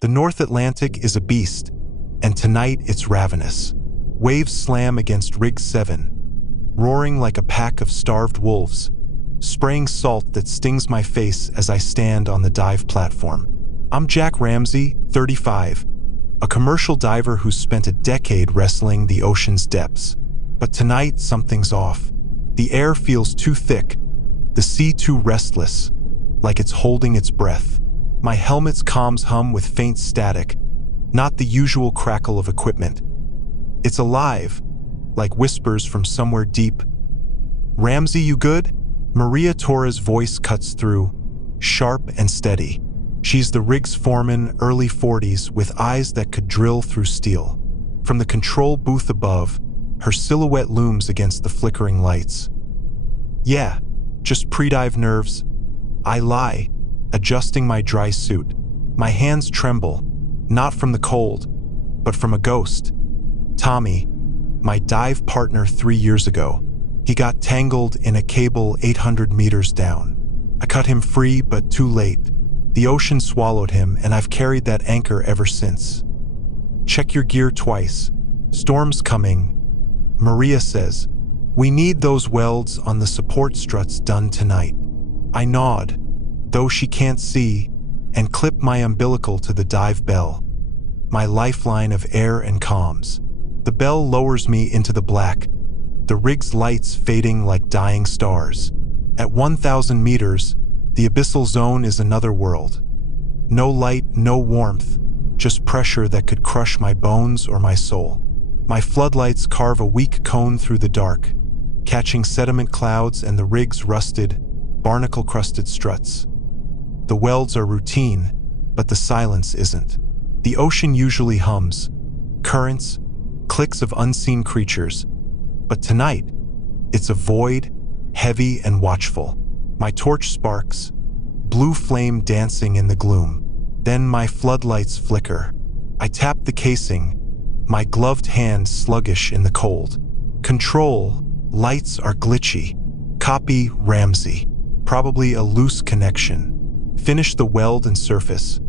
The North Atlantic is a beast, and tonight it's ravenous. Waves slam against Rig 7, roaring like a pack of starved wolves, spraying salt that stings my face as I stand on the dive platform. I'm Jack Ramsey, 35, a commercial diver who's spent a decade wrestling the ocean's depths. But tonight, something's off. The air feels too thick, the sea too restless, like it's holding its breath. My helmet's comms hum with faint static, not the usual crackle of equipment. It's alive, like whispers from somewhere deep. "Ramsey, you good?" Maria Torres' voice cuts through, sharp and steady. She's the rig's foreman, early 40s, with eyes that could drill through steel. From the control booth above, her silhouette looms against the flickering lights. "Yeah, just pre-dive nerves." I lie, adjusting my dry suit. My hands tremble, not from the cold, but from a ghost. Tommy, my dive partner 3 years ago. He got tangled in a cable 800 meters down. I cut him free, but too late. The ocean swallowed him, and I've carried that anchor ever since. "Check your gear twice. Storm's coming," Maria says. "We need those welds on the support struts done tonight." I nod, though she can't see, and clip my umbilical to the dive bell, my lifeline of air and comms. The bell lowers me into the black, the rig's lights fading like dying stars. At 1,000 meters, the abyssal zone is another world. No light, no warmth, just pressure that could crush my bones or my soul. My floodlights carve a weak cone through the dark, catching sediment clouds and the rig's rusted, barnacle-crusted struts. The welds are routine, but the silence isn't. The ocean usually hums, currents, clicks of unseen creatures, but tonight, it's a void, heavy and watchful. My torch sparks, blue flame dancing in the gloom. Then my floodlights flicker. I tap the casing, my gloved hand sluggish in the cold. Control, lights are glitchy. Copy Ramsey. Probably a loose connection. Finish the weld and surface.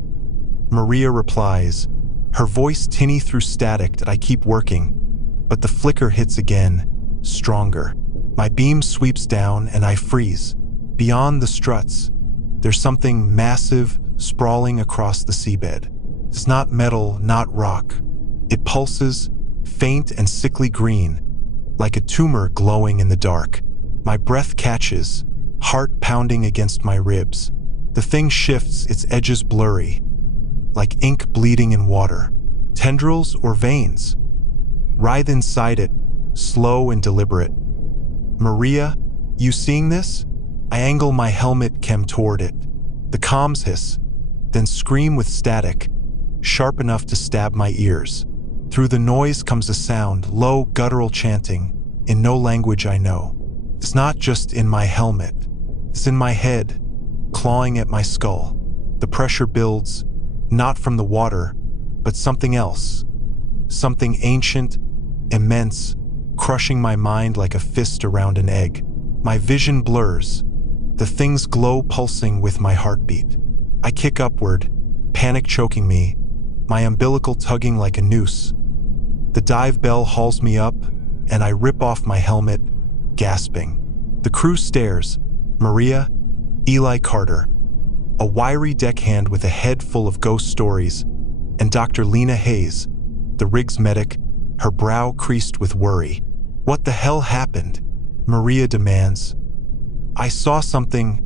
Maria replies, her voice tinny through static that I keep working, but the flicker hits again, stronger. My beam sweeps down and I freeze. Beyond the struts, there's something massive sprawling across the seabed. It's not metal, not rock. It pulses, faint and sickly green, like a tumor glowing in the dark. My breath catches, heart pounding against my ribs. The thing shifts, its edges blurry, like ink bleeding in water. Tendrils or veins writhe inside it, slow and deliberate. Maria, you seeing this? I angle my helmet cam toward it. The comms hiss, then scream with static, sharp enough to stab my ears. Through the noise comes a sound, low guttural chanting, in no language I know. It's not just in my helmet. It's in my head, clawing at my skull. The pressure builds, not from the water, but something else. Something ancient, immense, crushing my mind like a fist around an egg. My vision blurs, the thing's glow pulsing with my heartbeat. I kick upward, panic choking me, my umbilical tugging like a noose. The dive bell hauls me up, and I rip off my helmet, gasping. The crew stares. Maria, Eli Carter, a wiry deckhand with a head full of ghost stories, and Dr. Lena Hayes, the rig's medic, her brow creased with worry. What the hell happened? Maria demands. I saw something.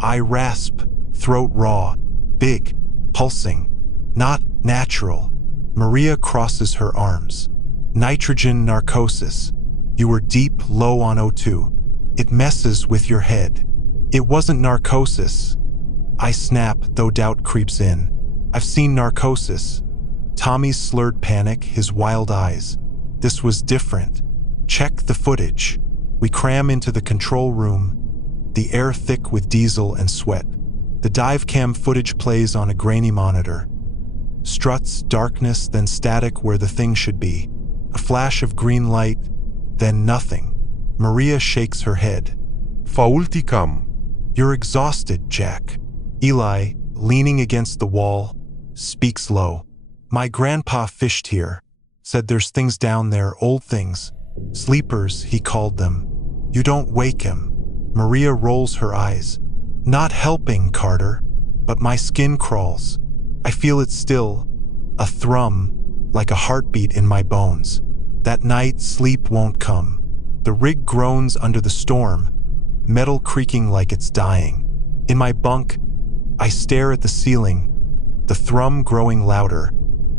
I rasp, throat raw, big, pulsing, not natural. Maria crosses her arms. Nitrogen narcosis. You were deep, low on O2. It messes with your head. It wasn't narcosis. I snap, though doubt creeps in. I've seen narcosis. Tommy's slurred panic, his wild eyes. This was different. Check the footage. We cram into the control room, the air thick with diesel and sweat. The dive cam footage plays on a grainy monitor. Struts, darkness, then static where the thing should be. A flash of green light, then nothing. Maria shakes her head. Faulticam. You're exhausted, Jack. Eli, leaning against the wall, speaks low. My grandpa fished here. Said there's things down there, old things. Sleepers, he called them. You don't wake him. Maria rolls her eyes. Not helping, Carter. But my skin crawls. I feel it still. A thrum, like a heartbeat in my bones. That night, sleep won't come. The rig groans under the storm, metal creaking like it's dying. In my bunk, I stare at the ceiling, the thrum growing louder.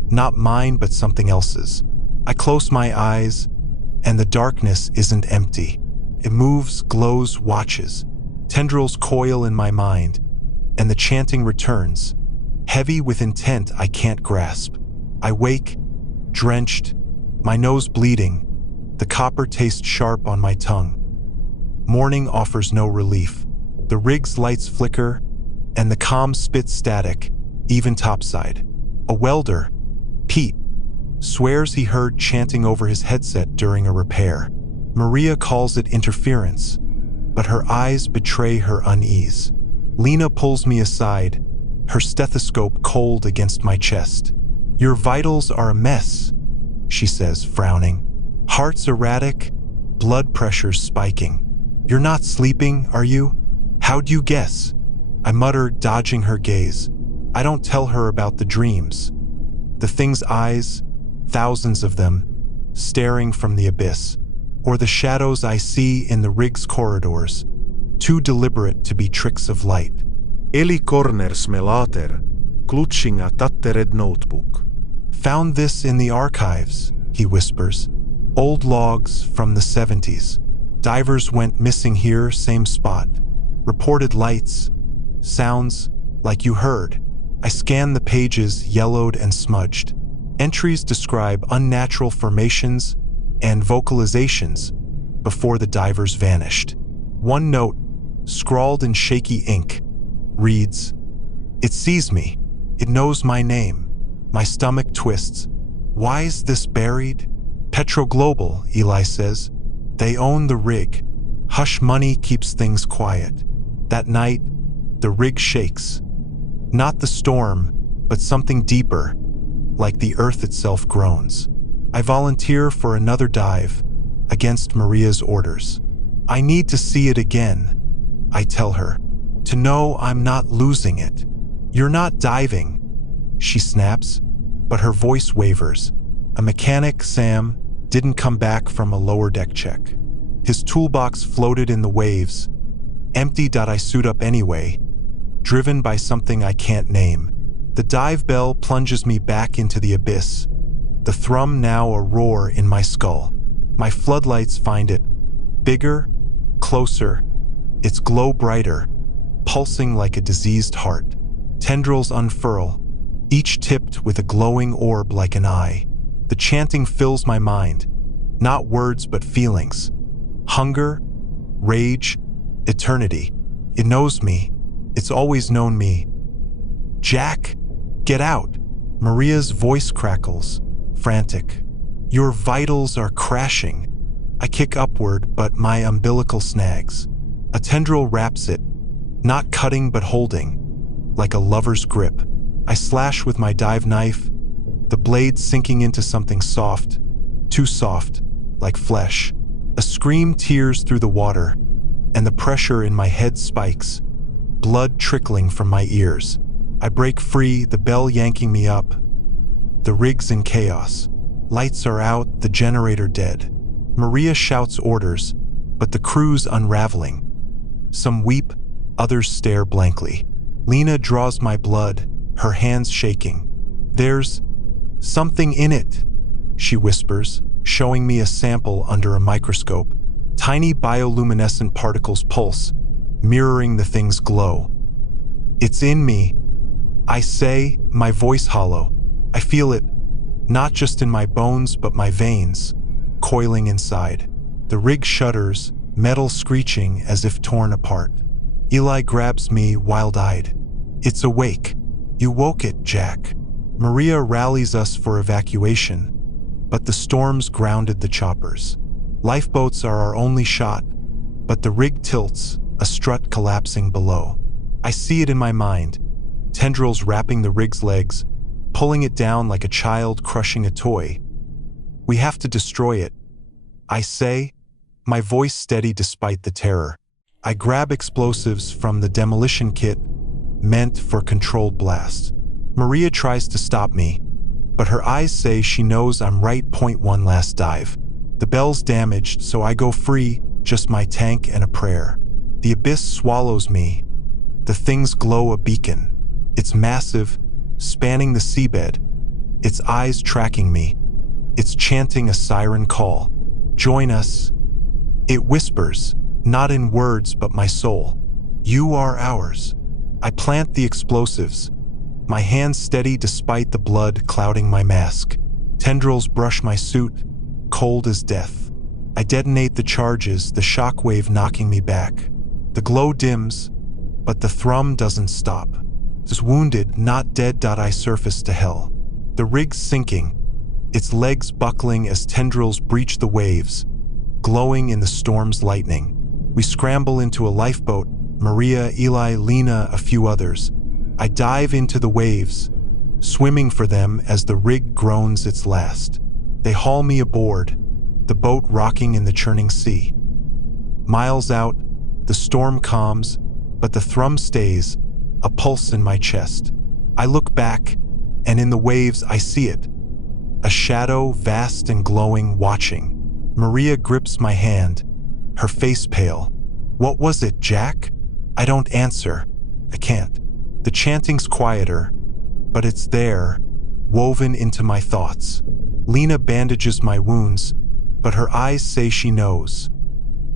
Not mine, but something else's. I close my eyes, and the darkness isn't empty. It moves, glows, watches. Tendrils coil in my mind, and the chanting returns, heavy with intent I can't grasp. I wake, drenched, my nose bleeding, the copper tastes sharp on my tongue. Morning offers no relief. The rig's lights flicker, and the comm spits static, even topside. A welder, Pete, swears he heard chanting over his headset during a repair. Maria calls it interference, but her eyes betray her unease. Lena pulls me aside, her stethoscope cold against my chest. Your vitals are a mess, she says, frowning. Heart's erratic, blood pressure's spiking. You're not sleeping, are you? How'd you guess? I mutter, dodging her gaze. I don't tell her about the dreams. The thing's eyes, thousands of them, staring from the abyss, or the shadows I see in the rig's corridors, too deliberate to be tricks of light. Eli corners me later, clutching a tattered notebook. Found this in the archives, he whispers. Old logs from the 70s. Divers went missing here, same spot. Reported lights, sounds like you heard. I scan the pages, yellowed and smudged. Entries describe unnatural formations and vocalizations before the divers vanished. One note, scrawled in shaky ink, reads, "It sees me. It knows my name." My stomach twists. Why is this buried? Petroglobal, Eli says. They own the rig. Hush money keeps things quiet. That night, the rig shakes. Not the storm, but something deeper, like the earth itself groans. I volunteer for another dive, against Maria's orders. I need to see it again, I tell her, to know I'm not losing it. You're not diving, she snaps, but her voice wavers. A mechanic, Sam, didn't come back from a lower deck check. His toolbox floated in the waves. Empty. I suit up anyway, driven by something I can't name. The dive bell plunges me back into the abyss, the thrum now a roar in my skull. My floodlights find it, bigger, closer, its glow brighter, pulsing like a diseased heart. Tendrils unfurl, each tipped with a glowing orb like an eye. The chanting fills my mind, not words but feelings. Hunger, rage, eternity. It knows me. It's always known me. Jack, get out. Maria's voice crackles, frantic. Your vitals are crashing. I kick upward, but my umbilical snags. A tendril wraps it, not cutting but holding, like a lover's grip. I slash with my dive knife, the blade sinking into something soft, too soft, like flesh. A scream tears through the water, and the pressure in my head spikes, blood trickling from my ears. I break free, the bell yanking me up. The rig's in chaos. Lights are out, the generator dead. Maria shouts orders, but the crew's unraveling. Some weep, others stare blankly. Lena draws my blood, her hands shaking. There's something in it, she whispers, showing me a sample under a microscope. Tiny bioluminescent particles pulse, mirroring the thing's glow. It's in me, I say, my voice hollow. I feel it, not just in my bones but my veins, coiling inside. The rig shudders, metal screeching as if torn apart. Eli grabs me, wild-eyed. It's awake. You woke it, Jack. Maria rallies us for evacuation, but the storm's grounded the choppers. Lifeboats are our only shot, but the rig tilts, a strut collapsing below. I see it in my mind, tendrils wrapping the rig's legs, pulling it down like a child crushing a toy. We have to destroy it, I say, my voice steady despite the terror. I grab explosives from the demolition kit meant for controlled blasts. Maria tries to stop me, but her eyes say she knows I'm right. Point one last dive. The bell's damaged, so I go free, just my tank and a prayer. The abyss swallows me. The things glow a beacon. It's massive, spanning the seabed. Its eyes tracking me. It's chanting a siren call. Join us. It whispers, not in words but my soul. You are ours. I plant the explosives, my hands steady despite the blood clouding my mask. Tendrils brush my suit, cold as death. I detonate the charges, the shockwave knocking me back. The glow dims, but the thrum doesn't stop. Just wounded, not dead. I surface to hell. The rig's sinking, its legs buckling as tendrils breach the waves, glowing in the storm's lightning. We scramble into a lifeboat, Maria, Eli, Lena, a few others. I dive into the waves, swimming for them as the rig groans its last. They haul me aboard, the boat rocking in the churning sea. Miles out, the storm calms, but the thrum stays, a pulse in my chest. I look back, and in the waves I see it. A shadow, vast and glowing, watching. Maria grips my hand, her face pale. What was it, Jack? I don't answer. I can't. The chanting's quieter, but it's there, woven into my thoughts. Lena bandages my wounds, but her eyes say she knows.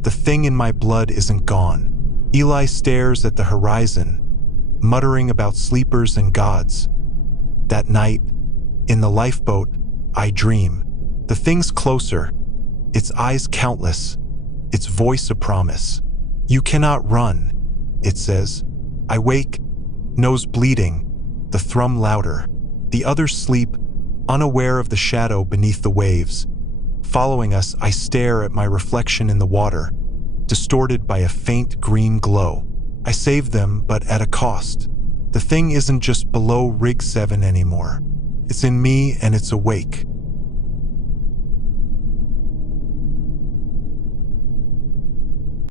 The thing in my blood isn't gone. Eli stares at the horizon, muttering about sleepers and gods. That night, in the lifeboat, I dream. The thing's closer, its eyes countless, its voice a promise. You cannot run, it says. I wake, nose bleeding, the thrum louder. The others sleep, unaware of the shadow beneath the waves. Following us, I stare at my reflection in the water, distorted by a faint green glow. I save them, but at a cost. The thing isn't just below Rig 7 anymore. It's in me and it's awake.